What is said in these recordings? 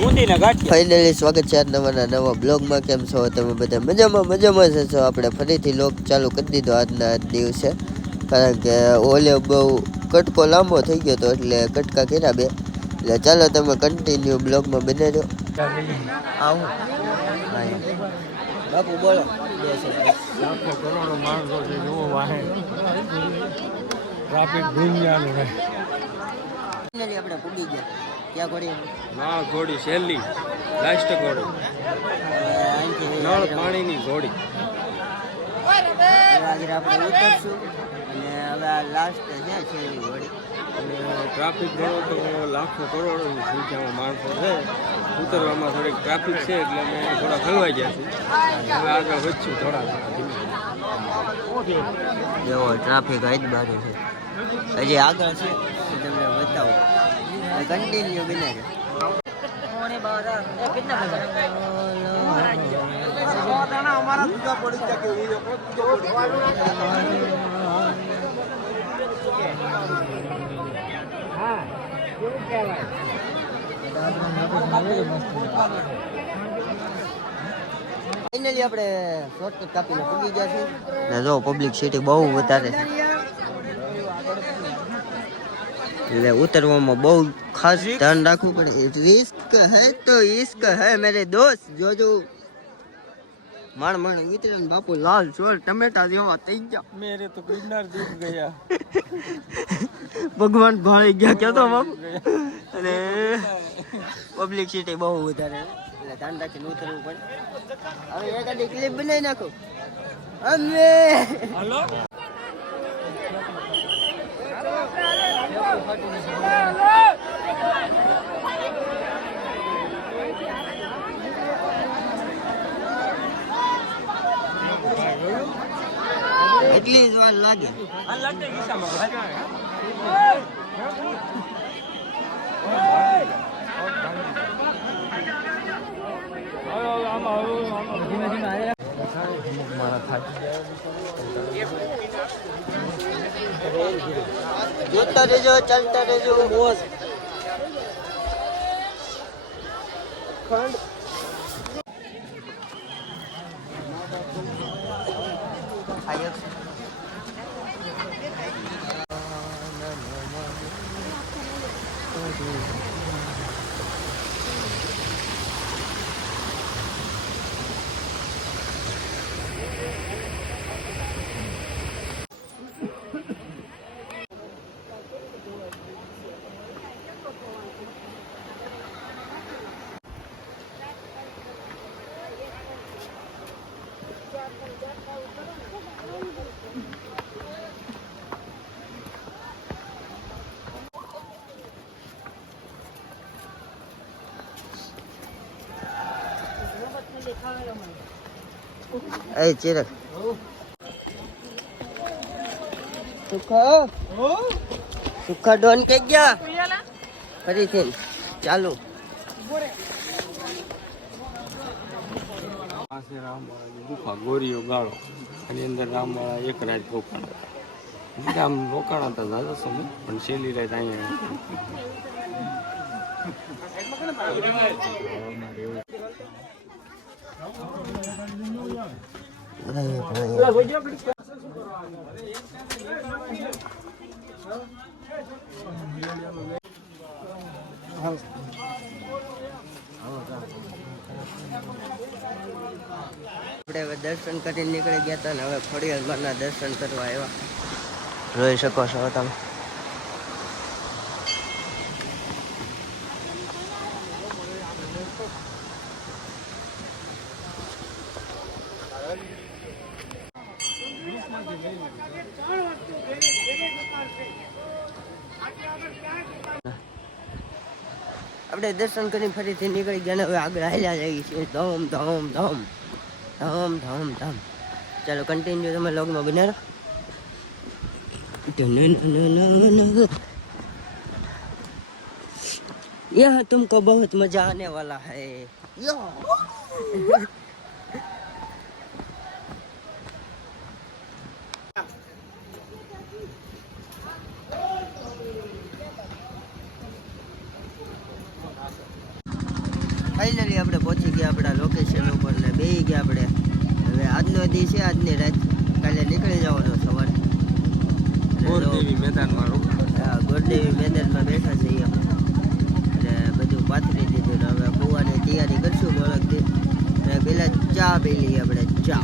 Finally સ્વાગત છે આજના નવા બ્લોગમાં. કેમ છો તમે બધા? મજામાં છો? આપણે ફરીથી લોક ચાલુ કરી દીધો આજના દિવસે, કારણ કે ઓલે બહુ કટકો લાંબો થઈ ગયો હતો એટલે કટકા કર્યા બે. એટલે ચાલો તમે કન્ટિન્યુ બ્લોગમાં બને રહો. આવું બાપુ બોલો. લાખો કરોડો માણસો છે, જોવો વાહે ટ્રાફિક દુનિયાનું છે. આપણે પૂગી ગયા ક્યાં ઘોડી? ના ઘોડી છેલ્લી લાસ્ટ ઘોડી, નળ પાણીની ઘોડી. આજે આપણે ઉતરશું અને હવે આ લાસ્ટ છે છેલ્લી ઘોડી. અને ટ્રાફિક ઘણો તો લાખો કરોડોની સંખ્યામાં માણસો છે. ઉતરવામાં થોડીક ટ્રાફિક છે એટલે અમે થોડા હલવાઈ ગયા છીએ. હવે આગળ વધશું થોડા જેવો ટ્રાફિક આજ બાજુ છે, હજી આગળ છે તમને બતાવું. કન્ટિન્યુ બને છે. ફાઇનલી આપણે શોર્ટકટ કાપીને પૂગી ગયા છે ને જો પબ્લિક સિટી બહુ વધારે છે એટલે ઉતરવામાં બહુ ખાસ ધ્યાન રાખવું પડે. રિસ્ક હે તો ઇશ્ક હે મેરે દોસ્ત. જોજો માણ ઉતરે ને બાપુ લાલ ચોર ટમેટા જેવા થઈ ગયા. મેરે તો કિડનર જીત ગયા. ભગવાન ભાળી ગયા કેતો બાપુ. અને પબ્લિક સિટી બહુ વધારે એટલે ધ્યાન રાખીને ઉતરવું પડે. હવે એકાદી ક્લિપ બનાવી નાખો અમે. હાલો એટલી જ વાર લાગે. જોતા રહેજો, ચાલતા રહેજો. મોજ ખંડ એ ચિરક સુખા ડોન કે ગયા ફરીથી ચાલુ. પાસે રામવાળાની ગુફા ગોરીઓ ગાળો, એની અંદર રામવાળા એક રાત રોકાણ હતા. આમ રોકાણ હતા દાદા સમય, પણ છેલ્લી રાત અહીંયા આપણે હવે દર્શન કરીને નીકળી ગયા હતા ને હવે ખોડિયારમાં દર્શન કરવા આવ્યા. જોઈ શકો છો તમે. આપણે દર્શન કરીને ફરીથી નીકળી ગયા ને હવે આગળ હાલ્યા જઈએ છીએ. ધમ ધમ ધમ ધમ ધમ ધમ. ચાલો કન્ટિન્યુ તમે લોગમાં બને રહો. यहाँ तुमको बहुत मजा आने वाला है. ફાઇનલી આપણે પહોંચી ગયા આપણા લોકેશન ઉપર ને બેસી ગયા આપણે. હવે આજનો દી છે, આજની રાત, કાલે નીકળી જવાનો સવારે. ગોરદેવી મેદાનમાં ગોરદેવી મેદાનમાં બેઠા છીએ અને બધું પાથરી દીધું ને હવે કૂવાની તૈયારી કરશું મોળકથી. અને પેલા ચા પી લઈએ આપણે. ચા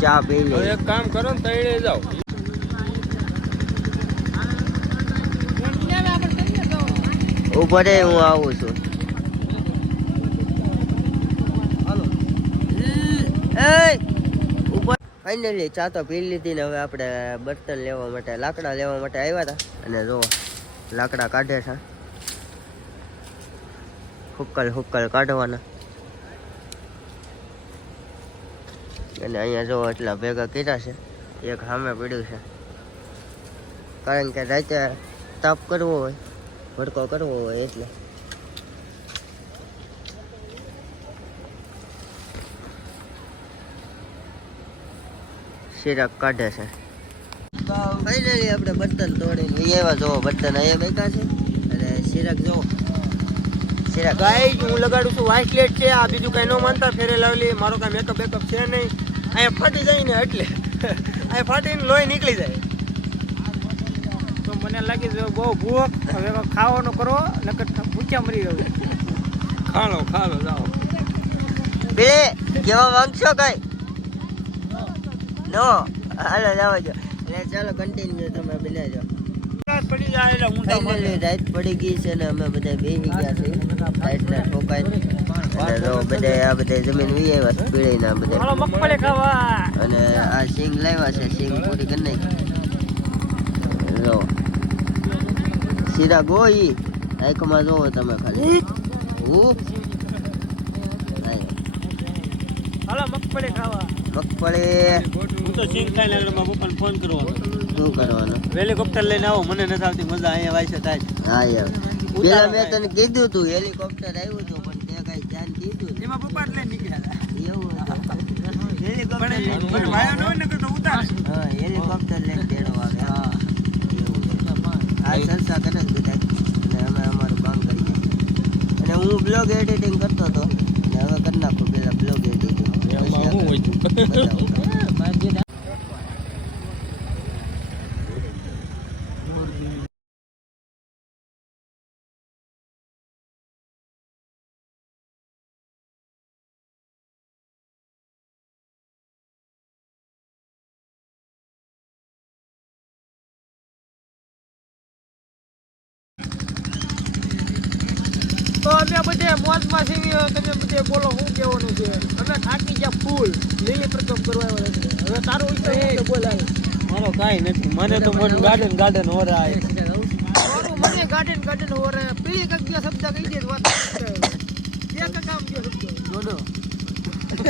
ચા પી લઈએ. એક કામ કરો ને તળે જાઓ. ઉપર હું આવું છું. ફાઇનલી ચા તો પી લીધી ને હવે આપણે બર્તન લેવા માટે, લાકડા લેવા માટે આવ્યા હતા. અને જો લાકડા કાઢે છે, હુક્કલ કાઢવાના. અને અહીંયા જો એટલા ભેગા કર્યા છે. એક સામે પડ્યું છે, કારણ કે રાતે તાપ કરવો હોય, ભડકો કરવો હોય એટલે. શિરાક કાઢે છે. ફાઇનલી આપણે બર્તન તોડીને એવા જોવો, બર્તન અહીંયા બેઠા છે. અને શિરાક જોવો, શિરાક ગાઈસ હું લગાડું છું વ્હાઈટ લેટ છે. આ બીજું કઈ ન માનતા, ફેરે લાવલી મારો કઈ મેકઅપ બેકઅપ છે નહીં. અહીંયા ફાટી જાય ને એટલે અહીંયા ફાટીને લોહી નીકળી જાય. તો મને લાગે છે બહુ ભૂખ, હવે ખાવાનું કરો નકર ભૂખ્યા મરી રહ્યું. ખાલો જાઓ. પેલે કેવા માંગશો કઈ નો? હાલો જાવ જો. એટલે ચાલો કન્ટિન્યુ તમે બનાવજો. પડી જાય એટલે ઊંધા ફાઇનલી રાત પડી ગઈ છે ને અમે બધા બેસી ગયા છીએ રાતના ઠોકાય. અને જો બધા આ બધા જમીન વી આવ્યા છે પીળીના બધા. હાલો મગફળી ખાવા. અને આ સિંગ લાવ્યા છે, સિંગ પૂરી કરી નાખી. જો શીરા ગોઈ આંખમાં જોવો તમે ખાલી. હાલો મગફળી ખાવા. મગફળી હું તો સિંગ ખાઈ લાગ્યો, મારા પપ્પાને ફોન કરવાનો. શું કરવાનું? હેલિકોપ્ટર લઈને આવો, મને નથી આવતી મજા, અહીંયા વાય છે તાજ. હા યાર, પેલા મેં તને કીધું તું હેલિકોપ્ટર આવ્યું હતું પણ તે કઈ ધ્યાન દીધું નહીં. એમાં પપ્પા લઈને નીકળ્યા એવું હતું. હેલિકોપ્ટર લઈને પણ વાયો ન હોય ને તો ઉતાર. હા, હેલિકોપ્ટર લઈને તેડો આવે. હા એવું છે. આ ચર્ચા કરે જ બધા અને અમે અમારું કામ કરીએ. અને હું બ્લોગ એડિટિંગ કરતો હતો અને હવે કરી નાખું પેલા બ્લોગ એડિટિંગ. તો અમે બધે મોજમાં છીએ, તમે બધે બોલો શું કહેવાનું છે? અમે થાકી ગયા ફૂલ, લીલી પ્રથમ કરવા આવ્યા છે. હવે તારો વિચાર શું છે? બોલ હાલ. મારો કાંઈ નથી, મને તો મન ગાર્ડન ઓરાય. મારું મને ગાર્ડન ઓરે પીળી કક બે શબ્દ કહી દે વાત બે કામ બે શબ્દ ડોડો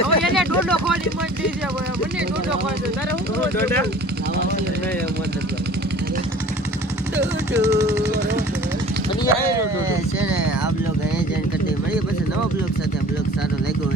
હવે એને ડોડો ખોલી મન થઈ છે. મને ડોડો ખોલી દે. તારે શું કરવું છે? છે ને આ બ્લોગ અહીંયા જોઈન કરી દઈએ. મળીએ પછી નવા બ્લોગ સાથે. બ્લોગ સારો લાગ્યો